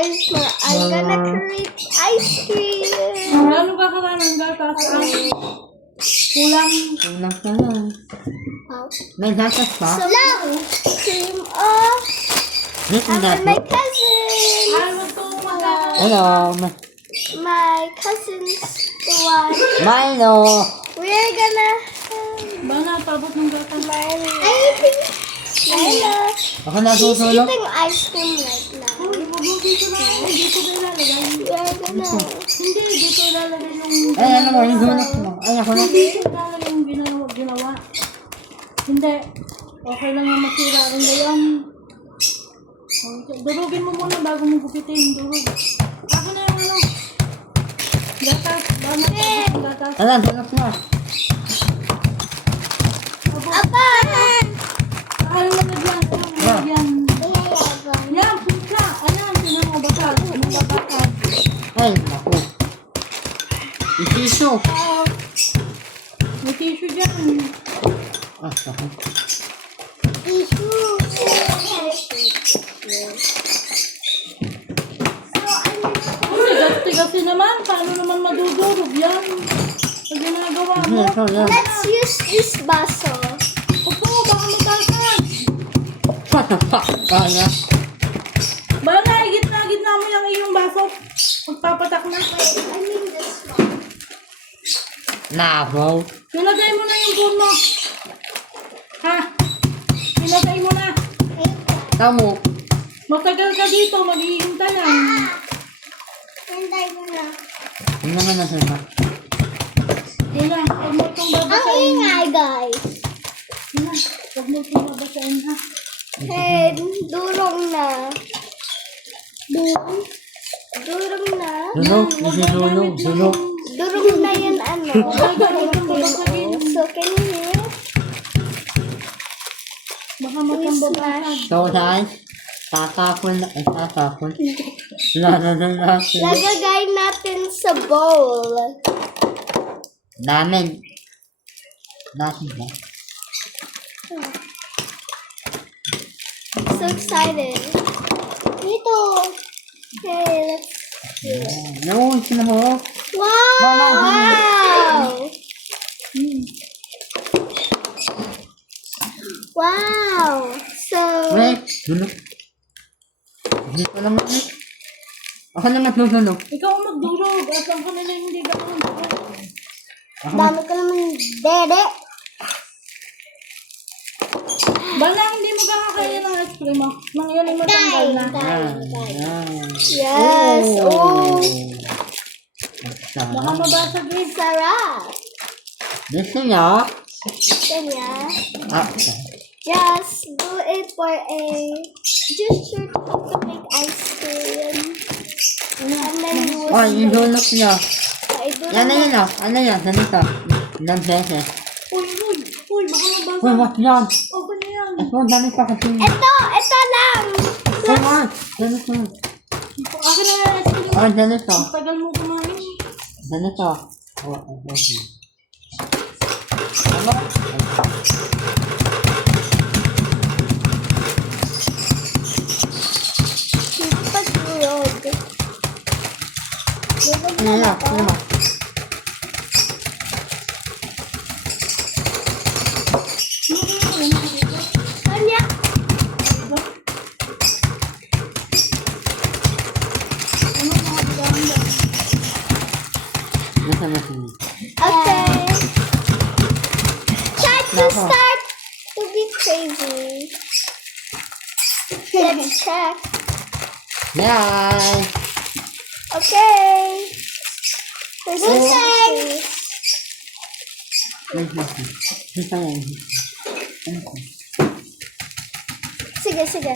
guys, I'm gonna create ice cream. Marami ka ng gatas. Kulang. Kulang ka lang. Wow. May gatas pa? So, cream of Dito and na my cousin. Ano to mga... Hello. My cousin's one. Milo. We're gonna Bana, tabot ng gatas. I think Lila. Ako na She's susunod. eating ice cream right now. Uy, mabuti ko na. Dito na ilalagay. We're gonna. Hindi, dito ilalagay yung... Ay, ano mo? Yung sunod mo. Ay, ako na. Hindi, ilalagay yung ginawa. Hindi. Okay lang yung masira rin gayon. Durugin mo muna bago mo gupitin. Durug. Ako na yung ano. Gatas. Bana, tabot ng gatas. Alam, sunod na. Apa! Ano na dyan? Yan. Yan, puta. Ayan, tinan mo bakal. Ano ba bakal? Ay, naku. Yung tissue. May tissue dyan. Ah, naku. Tigas-tigasi naman. Paano naman madudurog yan? Pag ginagawa mo. Ito, yan. Let's use this baso. Opo, baka matasag. What the fuck? Kaya. Bala, gitna mo yung iyong baso. Magpapatak na. I mean this one. Nabo. Nilagay mo na yung phone mo. Ha? Nilagay mo na. Kamu. Matagal ka dito, maghihintay lang. Hintay ko na. Hindi naman na sila. Hindi na, huwag mo itong Ang babasahin. ingay, guys. Hindi na, huwag mo itong babasahin ha. Hey, durong na. Durong na. Dulog. Hindi dulog. Dulog. Durong na yun, ano. So, can you hear? Baka magpambabasag. So, guys. Tatapon na. Ay, tatapon. Lalo na natin. Lagagay natin sa bowl. Namin. Natin ba? So excited. Dito. Okay, let's. No, sila mo. Wow! Wow! So, Wait. Dulog. Hindi ko naman eh. Ako naman susunod. Ikaw ang magdurog at ang kanila hindi ka ang durog. dami ko naman dede. Bala, hindi mo kakakain ng ice cream mo. Nang yun ay matanggal na. Yes. Oh, Baka mabasag eh. sarap. Gusto niya? Kanya. Ah, Just do it for a gesture to make ice cream. And then you will oh, yung dulog niya. do Yan na yun ah. Ano yan? Ganito. Ilang beses. Uy, baka mabasag. Uy, what yan? Okay na yan. Ito, ganito kasi. Ito lang. Uy, what? Ganito. Akin na yung ice cream. Oh, ganito. Ang tagal mo kumain. Ganito. Oh, okay. Ano? Pagdurog. Ano na? Ano na? Kanya. Nasa na sila. Okay. Time to Nako. start to be crazy. Let's check. Yan. Okay. Perfect. Ito yan. Sige, sige.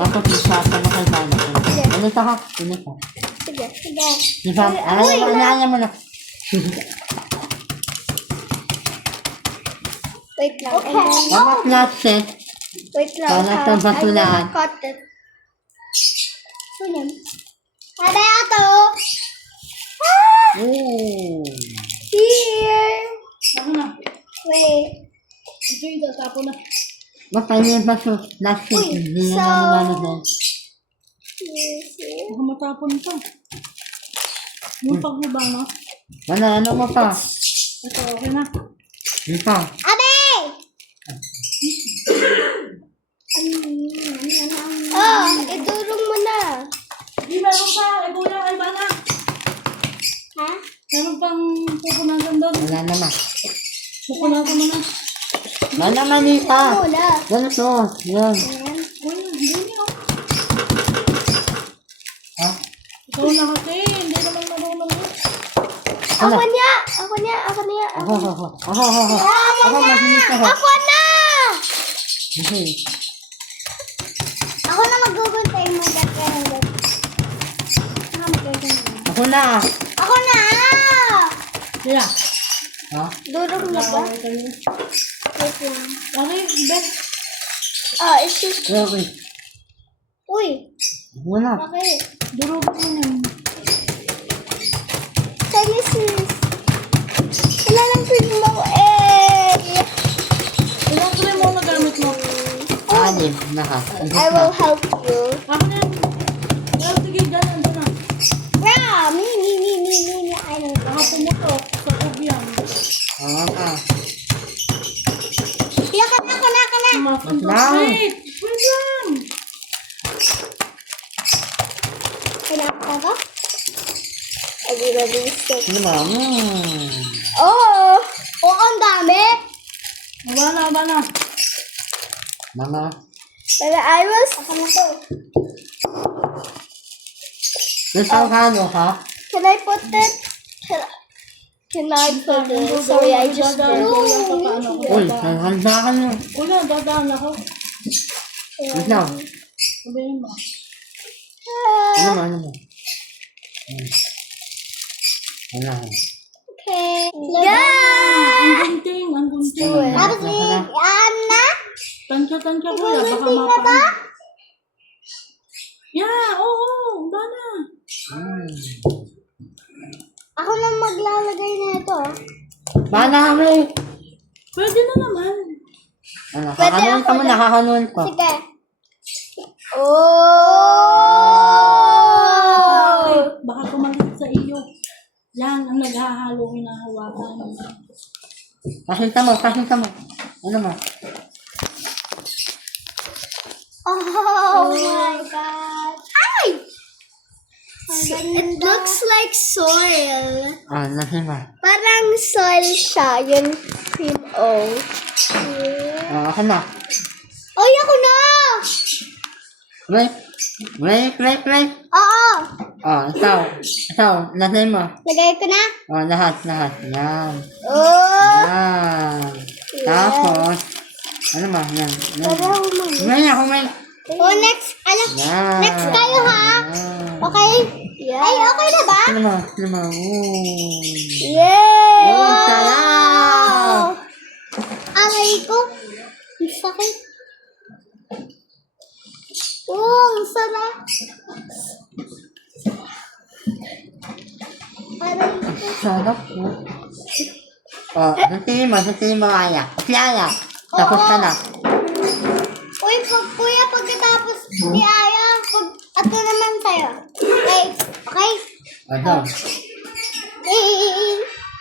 Tapos isasa mo kay Bana. Ganito ka. Ganito. Sige, sige. Diba? Ano mo na. Wait lang. And then, Tama plastic. wait lang. Para sa I'm basulaan. gonna cut it. Sulim. Ada ato. Ooh. Here. Ako na. Wait. Ito yung tatapo na. Basta yun ba so plastic? Uy, Hindi so- na namin ano. Baka matapon ka. Yung pagbaba, no? Ano mo pa? Ito, okay na. Yung pa. Abe! Oh, idurong mo na. Di, meron pa. Ay, kuya, ay, bana. Ha? Meron pang pupunasan doon. Wala naman. Pupunasan mo na. Wala naman eh pa. Wala. Ganito. Yan. Kuya, hindi niyo. Ha? Ikaw na kasi. Hindi naman marunong mo. Ano? Ako niya. Ako niya. Ako niya. Ako. Ako, mabilis ako. Ako na! Sige. Ako na mag-google mo dati. Ako na. Ako na! Kaya. Ha? Durog na ba? Okay, kayo. Wait lang. Okay, Ben. Ah, it's just... Okay. Uy! Ako na. Okay. Durugin mo na yun. Genesis! Kailangan ko yung mga eh! Ilang kulay mo na gamit mo? Anim na ha. I will help you. Ako na yan. Well, sige, dyan, andun na. Bra! Me. I don't know. Baka pumutok sa kubyan. Oo ka. Kaya ka na. Wait, lang. wait lang. Kailangan ka? Ay, di ba biscuit? Ano ba? Oo! Oo, ang dami! Bana. Mama. Pero I was... Ako na to. Nasaan ka ano ha? Can I put it? Can I put it? Sorry, I just did. Uy, handa ka nyo. Kuya, dadaan ako. Wait lang. Sabihin mo. Ano mo? Wala. Okay. Ang Yeah! gunting. Tapos na? Tansya, kuya. Baka Gunting na ba? mapaan. Yeah, oo. Bana. Ako na maglalagay na ito. Bana kami. Pwede na naman. Ano, Pwede kakanuan ka ako mo, na. nakakanuan ko. Sige. Oh! Baka tumalit sa iyo. Yan ang naghahalo hinahawakan. Pasinta mo. Ano mo? Oh my God. Ay! It looks like soil. Nasi mo. Parang soil siya, yung cream oat. Ako na. Oy, ako na! Wait. Oo! Ikaw. Nasi mo. Lagay ko na? Lahat. Yan. Oh! Yan. Tapos, ano ba? Yan. Pero Ako may. Oh, next. Yan. Next kayo, ha? Yan. Okay? Ay, okay na ba? Ano mo? Yay! Oh, sarap! Aray ko. Ang sakit. Oh, ang sarap. Aray ko. Sarap po. Sa tingin mo, Aya. Si Aya. Tapos ka na. Uy, kuya, pagkatapos ni Aya, ato naman tayo. Okay? Ano?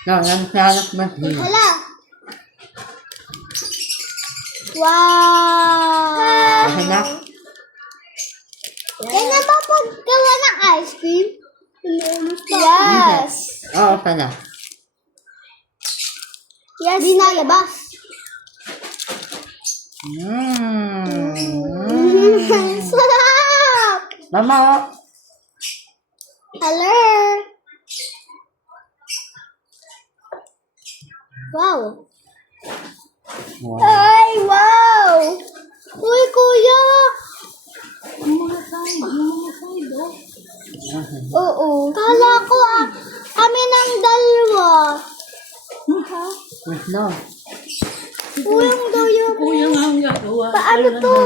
Yan sarap ba? Wala. Wow! Okay na? Ganyan ba paggawa ng ice cream? Yes! Oo, sana. Yes, di nalabas. Sarap! Mama, oh. Hello! Wow! Wow. Ay, wow! Uy, kuya! Yung mga side, oh. Oo. Kala ko kami ng dalawa. Ha? Wait lang. Kulang daw yun. Kuya nga ang gagawa. Paano to?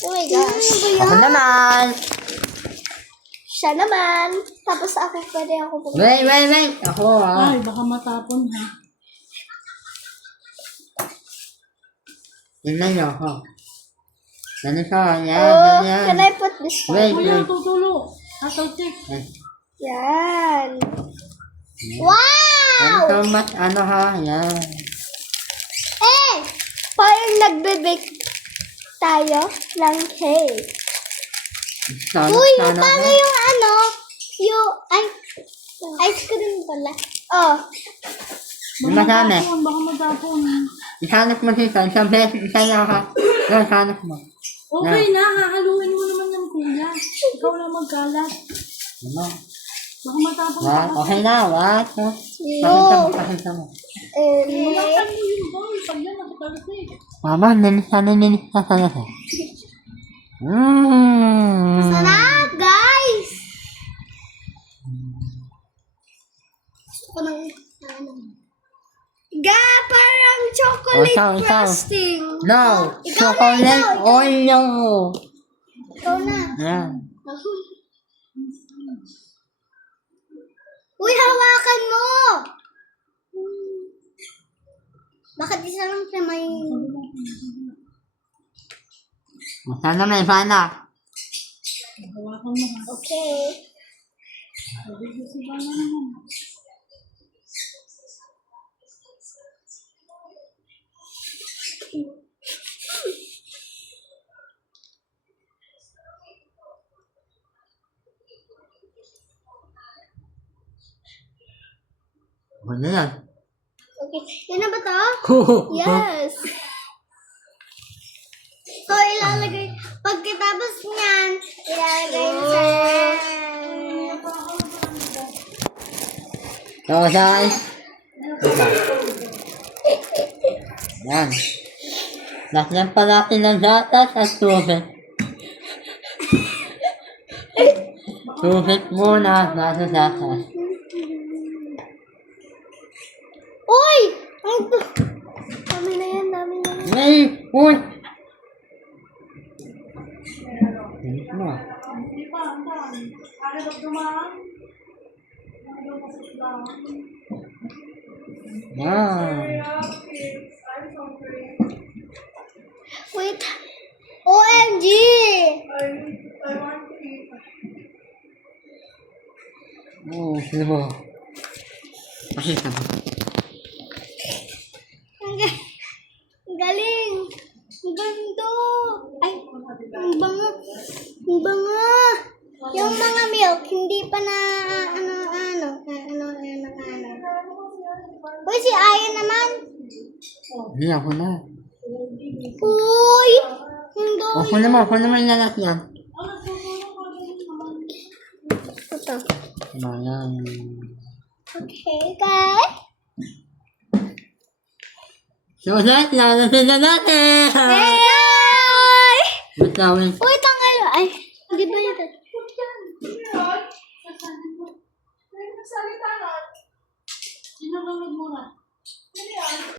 Oh my gosh. Ako naman. Siya naman. Tapos pwede ako Wait. Ako, Ay, baka matapon ha. Tingnan niyo ako. Ganito, yan, Oh, ganyan. can I put this Wait, one? Kuya, wait. tutulo. Asaw check. Yan. Ganito, Wow! mas ano ha, yan. Eh! Parang nagbe-bake tayo ng cake. Sana, Uy, sana paano ha. yung ano? Ay, ice cream pala. Oh, Yung madami. Baka matapon. Isanap mo dito, isang beses, isa lang ha. Yan, isanap mo. Okay na, hahaluin mo naman ng kuya. Ikaw lang magkalat. Ano? Baka matapon What? ka. Okay na, what? Pakita mo, no. pakita mo. Malaktan mo yung bowl. Pag yan, nakatalas eh. Mama, ninis ka sana ha. Sarap, guys! Gusto ko ng ano. Parang chocolate Ikaw. frosting. No, Ikaw chocolate na, ikaw. Oreo. Ikaw na. Yan. Uy, hawakan mo! Bakit isa lang siya may... Sana may pana. Hawakan mo. Okay. Sabi ko si Bana naman. Ano yan? Okay. Yan na ba to? Yes. Yes. So, ilalagay... Pagkatapos niyan, ilalagay mo sa... So guys. Ito. Yan. Lagyan pa natin ng gatas at tubig. Tubig muna, bago gatas. Uy! Dami na yan, dami na yan. Hey! Uy! Bilis mo. Hindi pa, hanggang. Ano ba dumaan? Ano ba sa dumaan? Yan. Wait. OMG! Oh, sino mo? Pakita mo. Ang galing! Ang ganda! Ay, ang bango! Ang bango! Yung mga milk, hindi pa na ano. Uy, si Ayan naman! Hindi ako na. Uy! Ang Ako dami! naman yung lalat yan. Ito. Ayan. Okay, guys. So, guys, lalasin na natin! Hey! Wait lang, wait. Uy, tanggal. Ay, hindi ba ito? Sino ba magmura?